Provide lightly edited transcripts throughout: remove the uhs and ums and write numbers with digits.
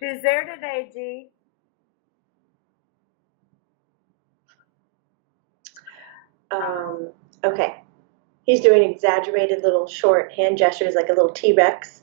Who's there today, G? Okay. He's doing exaggerated little short hand gestures like a little T-Rex.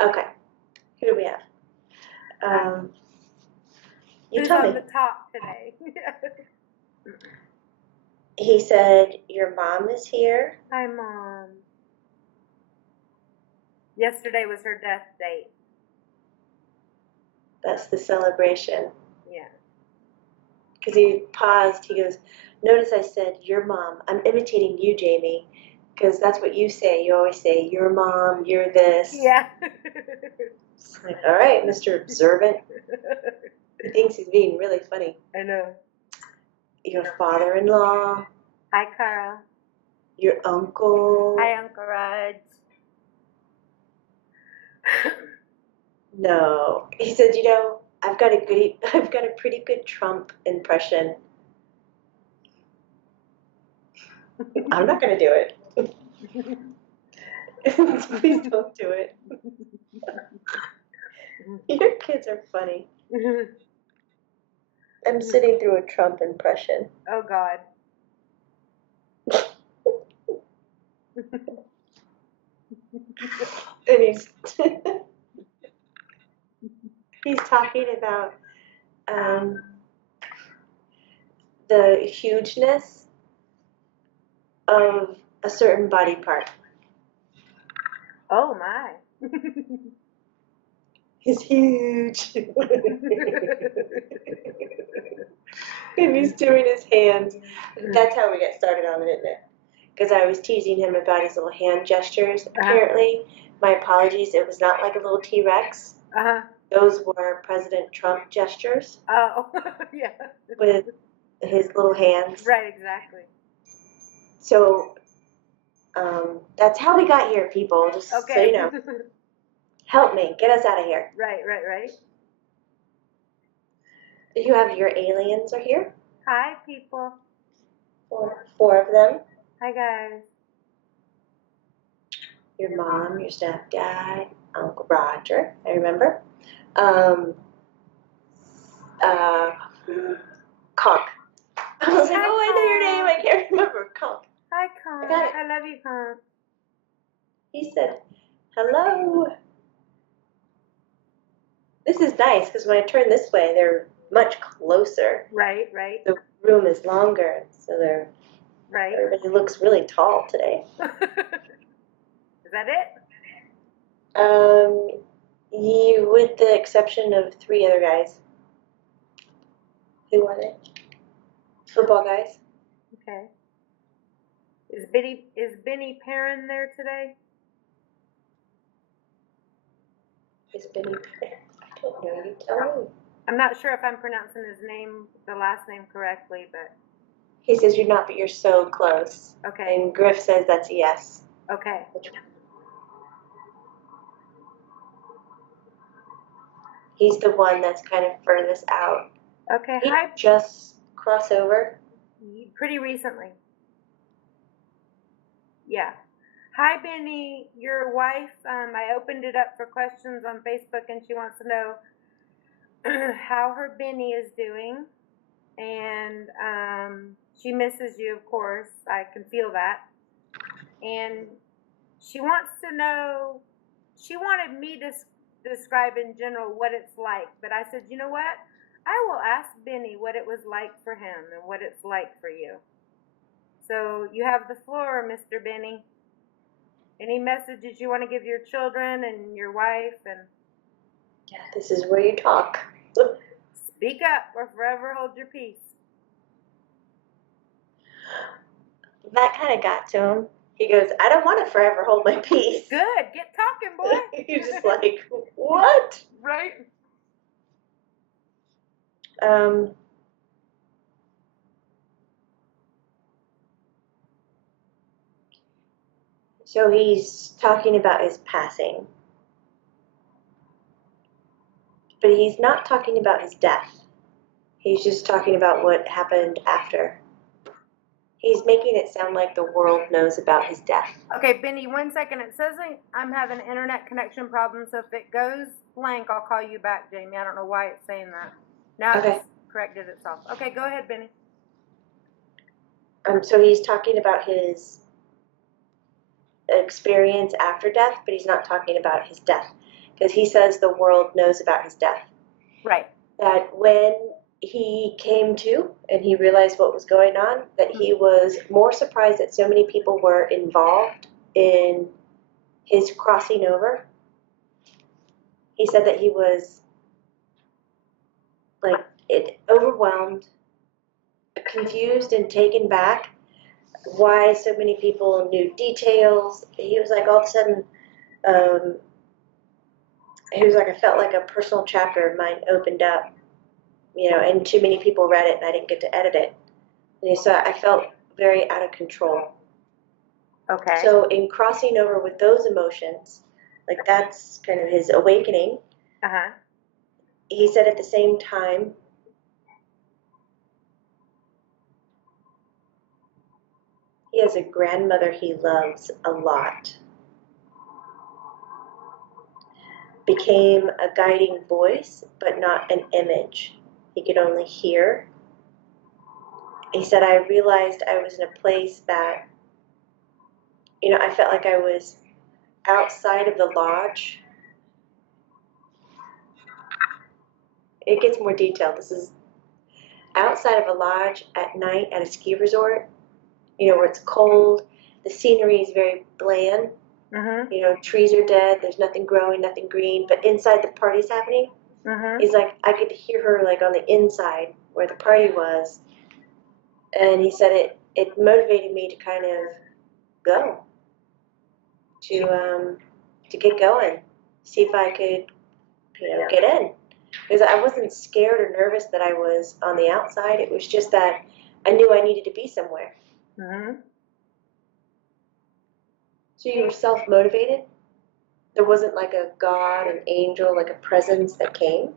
Okay. Who do we have? You Who's tell me. on the top today? He said, your mom is here. Hi, Mom. Yesterday was her death date. That's the celebration. Yeah. Because he paused, he goes, notice I said, your mom. I'm imitating you, Jamie, because that's what you say. You always say, your mom, you're this. Yeah. It's like, all right, Mr. Observant. He thinks he's being really funny. I know. Your father-in-law. Hi, Carl. Your uncle. Hi, Uncle Rod. No. He said, I've got a pretty good Trump impression. I'm not going to do it. Please don't do it. Your kids are funny. I'm sitting through a Trump impression. Oh, God. And he's talking about the hugeness of a certain body part. Oh, my. He's huge. And he's doing his hands. That's how we got started on it, isn't it? Because I was teasing him about his little hand gestures. Apparently, my apologies, it was not like a little T-Rex. Those were President Trump gestures. Oh, yeah. With his little hands. Right, exactly. So, that's how we got here, people. Just so you know. Help me. Get us out of here. Right. You have your aliens are here. Hi, people. Four of them. Hi, guys. Your mom, your stepdad, Uncle Roger, I remember. Conk. I was like, oh, I know your name. I can't remember. Conk. Hi, Conk. I got it. I love you, Conk. He said, hello. This is nice because when I turn this way, they're much closer. Right. The room is longer, so they're. Right. Everybody looks really tall today. Is that it? With the exception of 3 other guys. Who are they? Football guys. Okay. Is Benny Perrin there today? Is Benny Perrin? I don't know. You tell me. I'm not sure if I'm pronouncing his name, the last name correctly, but. He says you're not, but you're so close. Okay. And Griff says that's a yes. Okay. He's the one that's kind of furthest out. Okay. He just cross over? Pretty recently. Yeah. Hi, Benny. Your wife, I opened it up for questions on Facebook, and she wants to know how her Benny is doing. And she misses you, of course. I can feel that. And she wants to know, she wanted me to describe in general what it's like. But I said, you know what? I will ask Benny what it was like for him and what it's like for you. So you have the floor, Mr. Benny. Any messages you want to give your children and your wife? And yeah, this is where you talk. Speak up or forever hold your peace. That kind of got to him. He goes, I don't want to forever hold my peace. Good. Get talking, boy. He's just like, what? Right. So he's talking about his passing. But he's not talking about his death. He's just talking about what happened after. He's making it sound like the world knows about his death. Okay, Benny, 1 second. It says I'm having internet connection problems, so if it goes blank, I'll call you back, Jamie. I don't know why it's saying that. Now Okay. it's corrected itself. Okay, go ahead, Benny. So he's talking about his experience after death, but he's not talking about his death. Because he says the world knows about his death. Right. That when he came to and he realized what was going on, that he was more surprised that so many people were involved in his crossing over. He said that he was like overwhelmed, confused, and taken back. Why so many people knew details. He was like all of a sudden, he was like, I felt like a personal chapter of mine opened up, and too many people read it and I didn't get to edit it. And so I felt very out of control. Okay. So in crossing over with those emotions, like that's kind of his awakening. Uh-huh. He said at the same time, he has a grandmother he loves a lot. Became a guiding voice, but not an image. He could only hear. He said, I realized I was in a place that, I felt like I was outside of the lodge. It gets more detailed. This is outside of a lodge at night at a ski resort, where it's cold. The scenery is very bland. Mm-hmm. Trees are dead. There's nothing growing, nothing green. But inside the party's happening. Mm-hmm. He's like, I could hear her like on the inside where the party was. And he said it motivated me to kind of go, to get going, see if I could, get in. Because I wasn't scared or nervous that I was on the outside. It was just that I knew I needed to be somewhere. Mm-hmm. So you were self-motivated? There wasn't like a God, an angel, like a presence that came?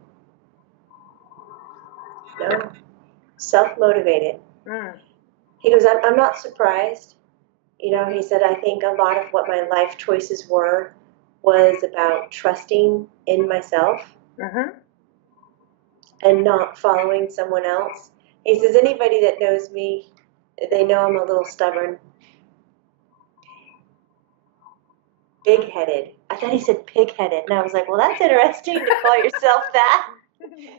No. Self-motivated. Mm. He goes, I'm not surprised. He said, I think a lot of what my life choices was about trusting in myself. Mm-hmm. And not following someone else. He says, anybody that knows me, they know I'm a little stubborn. Big-headed. I thought he said pig-headed, and I was like, well, that's interesting to call yourself that.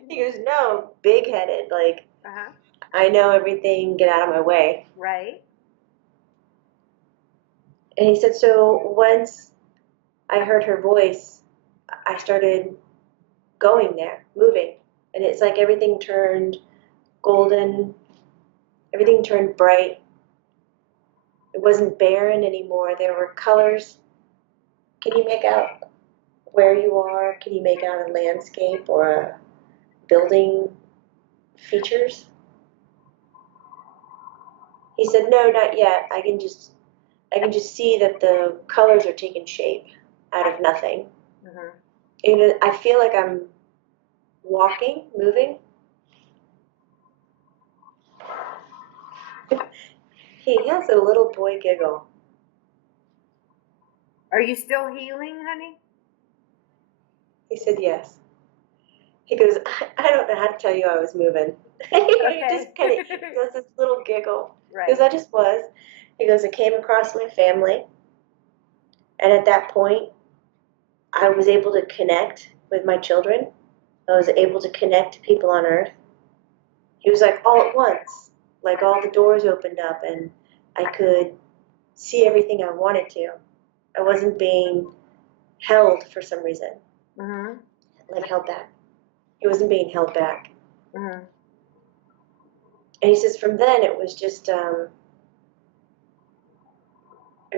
He goes, no, big-headed. Like, Uh-huh. I know everything, get out of my way. Right. And he said, so once I heard her voice, I started going there, moving. And it's like everything turned golden, everything turned bright. It wasn't barren anymore. There were colors. Can you make out where you are? Can you make out a landscape or a building features? He said, no, not yet. I can just see that the colors are taking shape out of nothing. Mm-hmm. I feel like I'm walking, moving. He has a little boy giggle. Are you still healing, honey? He said yes. He goes, I don't know how to tell you I was moving. Okay. He just kind of does this little giggle. Right. Because I just was. He goes, I came across my family. And at that point, I was able to connect with my children. I was able to connect to people on earth. He was like all at once. Like all the doors opened up and I could see everything I wanted to. I wasn't being held for some reason. Mm-hmm. Like held back. He wasn't being held back. Mm-hmm. And he says from then it was just, I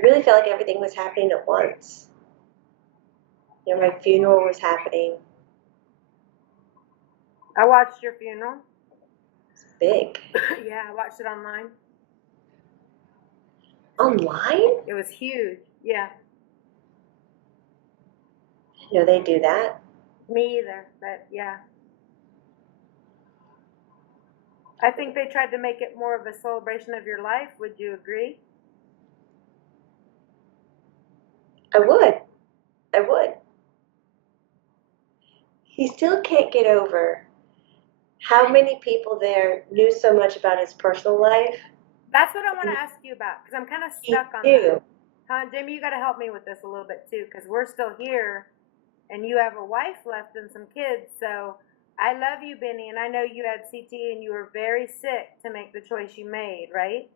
really felt like everything was happening at once. My funeral was happening. I watched your funeral. It's big. Yeah, I watched it online. Online? It was huge. Yeah. No, they do that. Me either, but yeah. I think they tried to make it more of a celebration of your life. Would you agree? I would. he still can't get over how many people there knew so much about his personal life. That's what I want to ask you about, because I'm kind of He stuck on knew. that. Jamie, you got to help me with this a little bit too, because we're still here, and you have a wife left and some kids. So I love you, Benny, and I know you had CT and you were very sick to make the choice you made, right?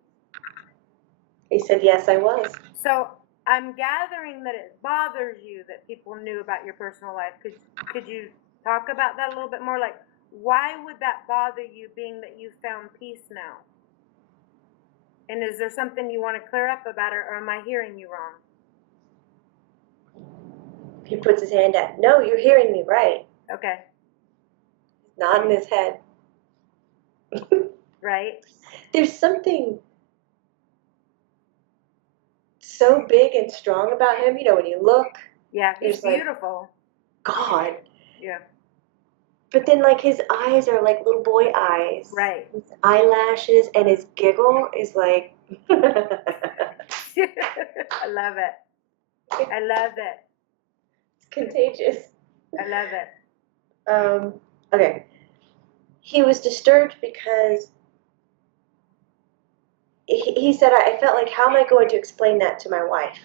He said, yes, I was. So I'm gathering that it bothers you that people knew about your personal life. Could you talk about that a little bit more? Like, why would that bother you, being that you found peace now? And is there something you want to clear up about it, or am I hearing you wrong? He puts his hand out. No, you're hearing me right. Okay. Nodding his head. Right? There's something so big and strong about him. You know, when you look, Yeah, he's like, beautiful. God. Yeah. But then, like, his eyes are like little boy eyes. Right. His eyelashes and his giggle is like. I love it. I love it. It's contagious. I love it. Okay. He was disturbed because he said, I felt like, how am I going to explain that to my wife?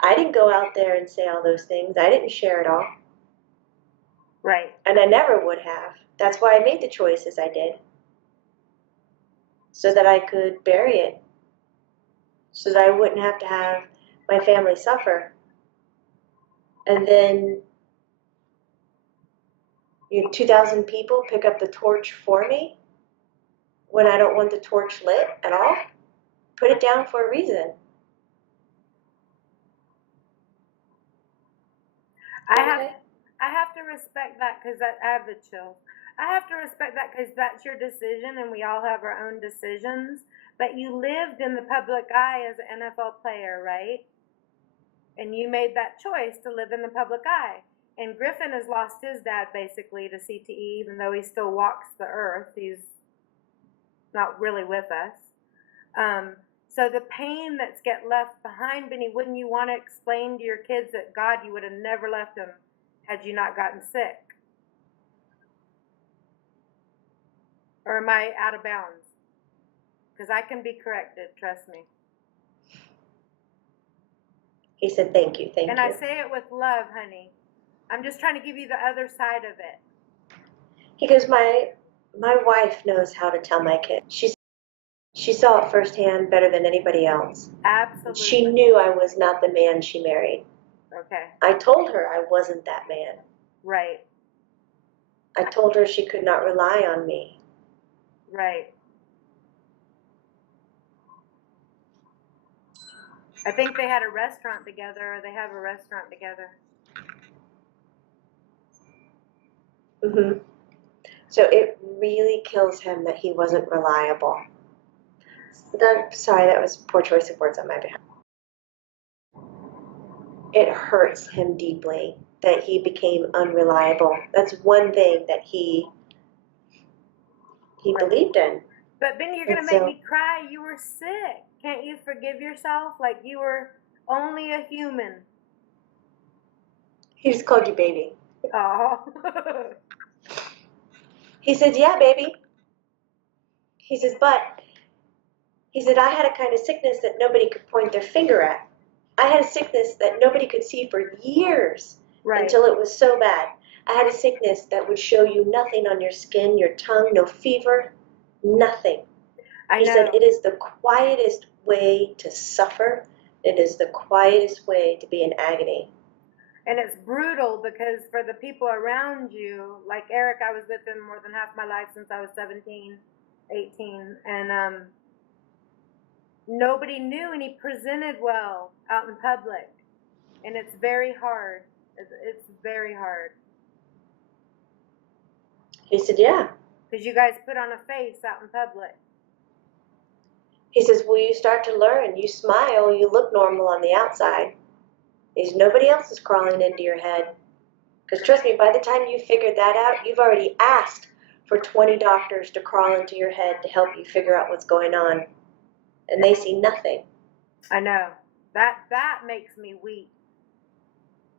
I didn't go out there and say all those things. I didn't share it all. Right. And I never would have. That's why I made the choices I did. So that I could bury it. So that I wouldn't have to have my family suffer. And then 2,000 people pick up the torch for me when I don't want the torch lit at all. Put it down for a reason. I have to respect that, because I have the chills. I have to respect that because that's your decision, and we all have our own decisions. But you lived in the public eye as an NFL player, right? And you made that choice to live in the public eye. And Griffen has lost his dad basically to CTE, even though he still walks the earth. He's not really with us. So the pain that's get left behind, Benny, wouldn't you want to explain to your kids that, God, you would have never left them had you not gotten sick? Or am I out of bounds? Because I can be corrected, trust me. He said, thank you, thank you. And I say it with love, honey. I'm just trying to give you the other side of it. He goes, my wife knows how to tell my kids. She saw it firsthand better than anybody else. Absolutely. She knew I was not the man she married. Okay. I told her I wasn't that man. Right. I told her she could not rely on me. Right. I think they had a restaurant together, or they have a restaurant together. Mm-hmm. So it really kills him that he wasn't reliable. Sorry, that was poor choice of words on my behalf. It hurts him deeply that he became unreliable. That's one thing that he believed in. But Benny, you're going to make me cry. You were sick. Can't you forgive yourself? Like, you were only a human. He just called you baby. Oh. He says, yeah, baby. He says, but, he said, I had a kind of sickness that nobody could point their finger at. I had a sickness that nobody could see for years, right, until it was so bad. I had a sickness that would show you nothing on your skin, your tongue, no fever, nothing. He said, it is the quietest way to suffer. It is the quietest way to be in agony. And it's brutal because for the people around you, like Eric, I was with him more than half my life since I was 17, 18. And nobody knew, and he presented well out in public. And it's very hard. It's very hard. He said, yeah. Because you guys put on a face out in public. He says, well, you start to learn. You smile, you look normal on the outside. He says, nobody else is crawling into your head. Because trust me, by the time you figured that out, you've already asked for 20 doctors to crawl into your head to help you figure out what's going on. And they see nothing. I know. That makes me weep.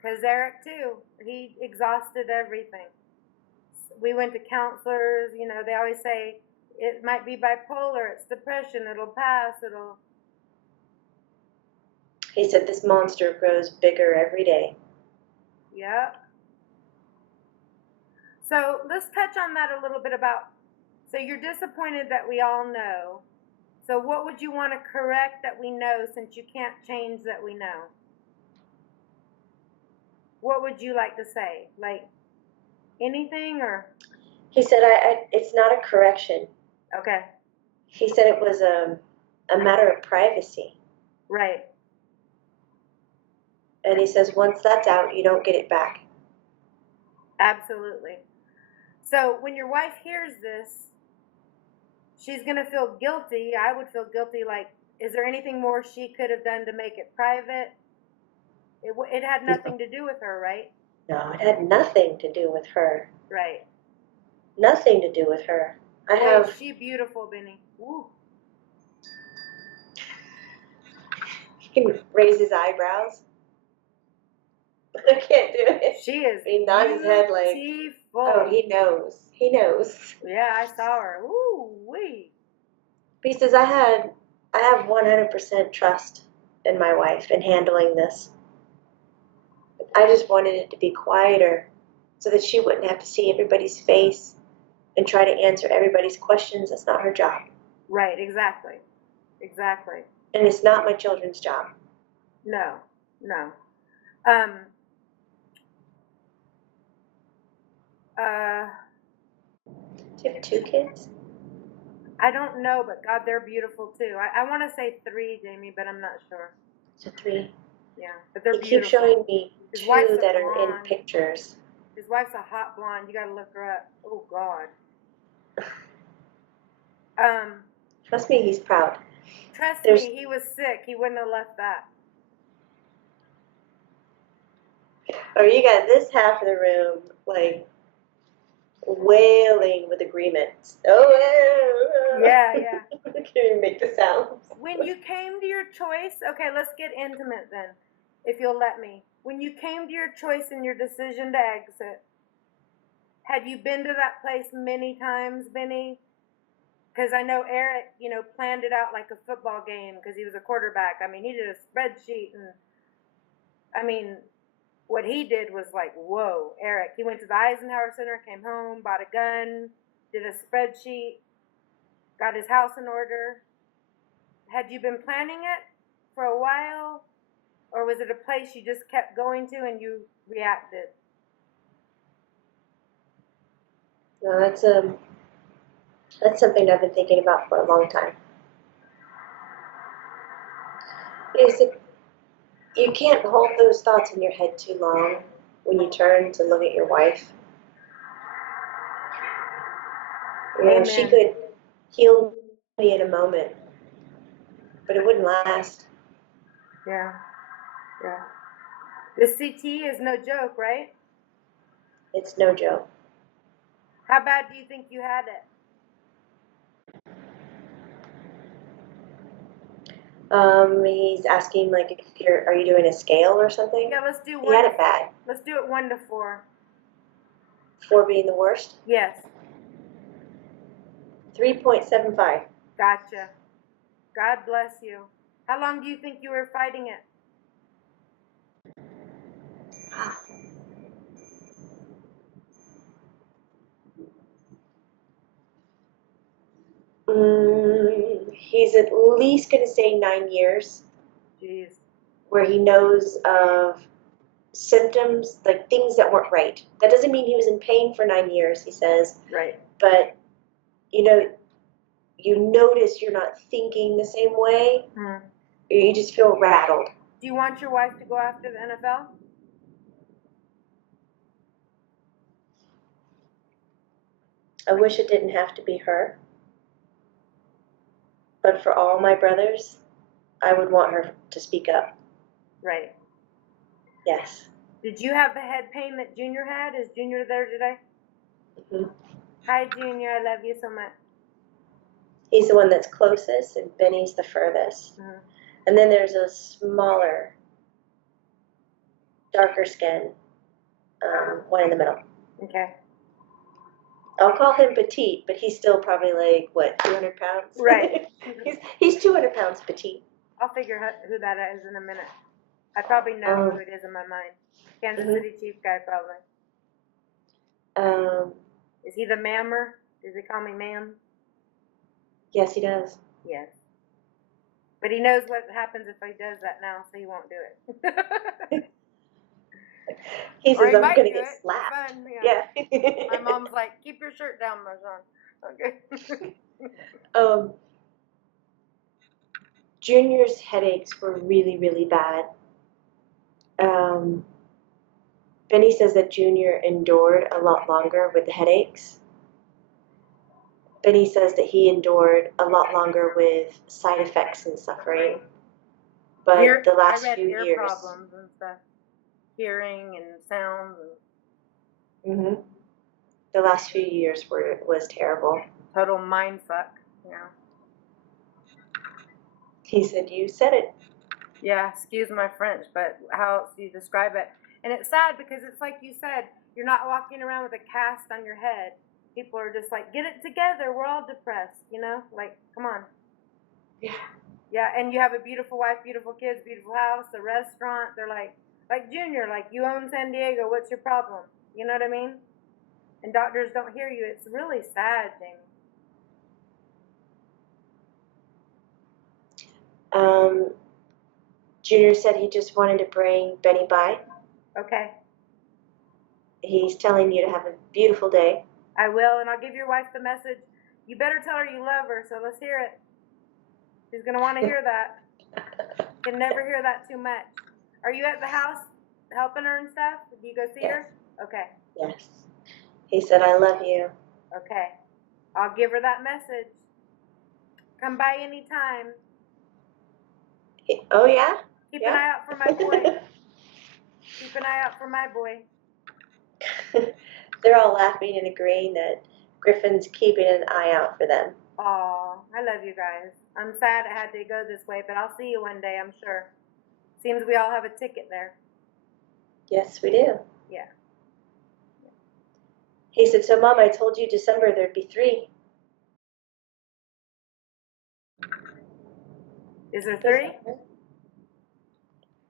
Because Eric, too, he exhausted everything. We went to counselors, you know, they always say it might be bipolar, it's depression, it'll pass, it'll. He said this monster grows bigger every day. Yep. So let's touch on that a little bit about, so you're disappointed that we all know. So what would you want to correct that we know since you can't change that we know? What would you like to say? Like anything or? He said, it's not a correction. Okay. He said it was a matter of privacy. Right. And he says, once that's out, you don't get it back. Absolutely. So when your wife hears this, she's going to feel guilty. I would feel guilty, like, is there anything more she could have done to make it private? It had nothing to do with her, right? No, it had nothing to do with her. Right. Nothing to do with her. Is she beautiful, Benny? Woo. He can raise his eyebrows. I can't do it. She is He nods his head like, oh, he knows. He knows. Yeah, I saw her. Ooh, wee. He says, I have 100% trust in my wife in handling this. I just wanted it to be quieter so that she wouldn't have to see everybody's face and try to answer everybody's questions. That's not her job. Right, exactly. Exactly. And it's not my children's job. No, no. Do you have 2 kids? I don't know, but God, they're beautiful too. I want to say 3, Jamie, but I'm not sure. So 3. Yeah, but they're beautiful. He keeps showing me 2 that are in pictures. His wife's a hot blonde. You gotta look her up. Oh God. Trust me, he's proud. Trust me, he was sick. He wouldn't have left that. Oh, you got this half of the room like wailing with agreement. Oh, yeah, yeah. I can't even make the sounds. When you came to your choice, okay, let's get intimate then, if you'll let me. When you came to your choice and your decision to exit, had you been to that place many times, Benny? Because I know Eric, you know, planned it out like a football game because he was a quarterback. I mean, he did a spreadsheet, and I mean, what he did was like, whoa, Eric. He went to the Eisenhower Center, came home, bought a gun, did a spreadsheet, got his house in order. Had you been planning it for a while, or was it a place you just kept going to and you reacted? No, that's something I've been thinking about for a long time. You can't hold those thoughts in your head too long when you turn to look at your wife. You know, she could heal me in a moment, but it wouldn't last. Yeah, yeah. The CT is no joke, right? It's no joke. How bad do you think you had it? He's asking like if are you doing a scale or something? Yeah, let's do 1. He had it bad. Let's do it 1 to 4. 4 being the worst? Yes. 3.75. Gotcha. God bless you. How long do you think you were fighting it? He's at least going to say 9 years. Jeez. Where he knows of symptoms, like things that weren't right. That doesn't mean he was in pain for 9 years, he says. Right. But, you know, you notice you're not thinking the same way. You just feel rattled. Do you want your wife to go after the NFL? I wish it didn't have to be her. But for all my brothers, I would want her to speak up. Right. Yes. Did you have the head pain that Junior had? Is Junior there today? Mm-hmm. Hi, Junior. I love you so much. He's the one that's closest, and Benny's the furthest. Mm-hmm. And then there's a smaller darker skin, one in the middle. Okay. I'll call him petite, but he's still probably like, what, 200 pounds? Right. he's 200 pounds petite. I'll figure out who that is in a minute. I probably know who it is in my mind. Kansas City Chief guy, probably. Is he the mammer? Does he call me ma'am? Yes, he does. Yes. But he knows what happens if he does that now, so he won't do it. He Or says, he I'm might going to do get it. slapped. Fun, Yeah. My mom's like, keep your shirt down, my son. Okay. Junior's headaches were really, really bad. Benny says that Junior endured a lot longer with the headaches. Benny says that he endured a lot longer with side effects and suffering. But the last I read few ear years, problems and stuff, hearing and sounds. And the last few years was terrible. total mind fuck. Yeah. He said, "You said it." Yeah, excuse my French, but how else do you describe it? And it's sad because it's like you said, you're not walking around with a cast on your head. People are just like, get it together. We're all depressed, you know? Like, come on. Yeah. Yeah, and you have a beautiful wife, beautiful kids, beautiful house, a restaurant. They're like Junior, like, you own San Diego. What's your problem? You know what I mean? And doctors don't hear you. It's really sad, Jamie. Junior said he just wanted to bring Benny by. Okay. He's telling you to have a beautiful day. I will, and I'll give your wife the message. You better tell her you love her, so let's hear it. She's going to want to hear that. Can never hear that too much. Are you at the house helping her and stuff? Do you go see her? Okay. Yes. He said, I love you. Okay. I'll give her that message. Come by anytime. Oh, yeah? Keep an eye out for my boy. Keep an eye out for my boy. They're all laughing and agreeing that Griffin's keeping an eye out for them. Aw, I love you guys. I'm sad it had to go this way, but I'll see you one day, I'm sure. Seems we all have a ticket there. Yes, we do. Yeah. He said, so Mom, I told you December there'd be 3. Is there 3?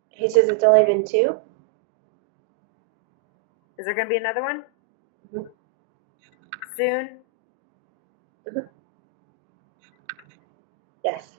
He says it's only been 2. Is there going to be another one? Mm-hmm. Soon? Mm-hmm. Yes.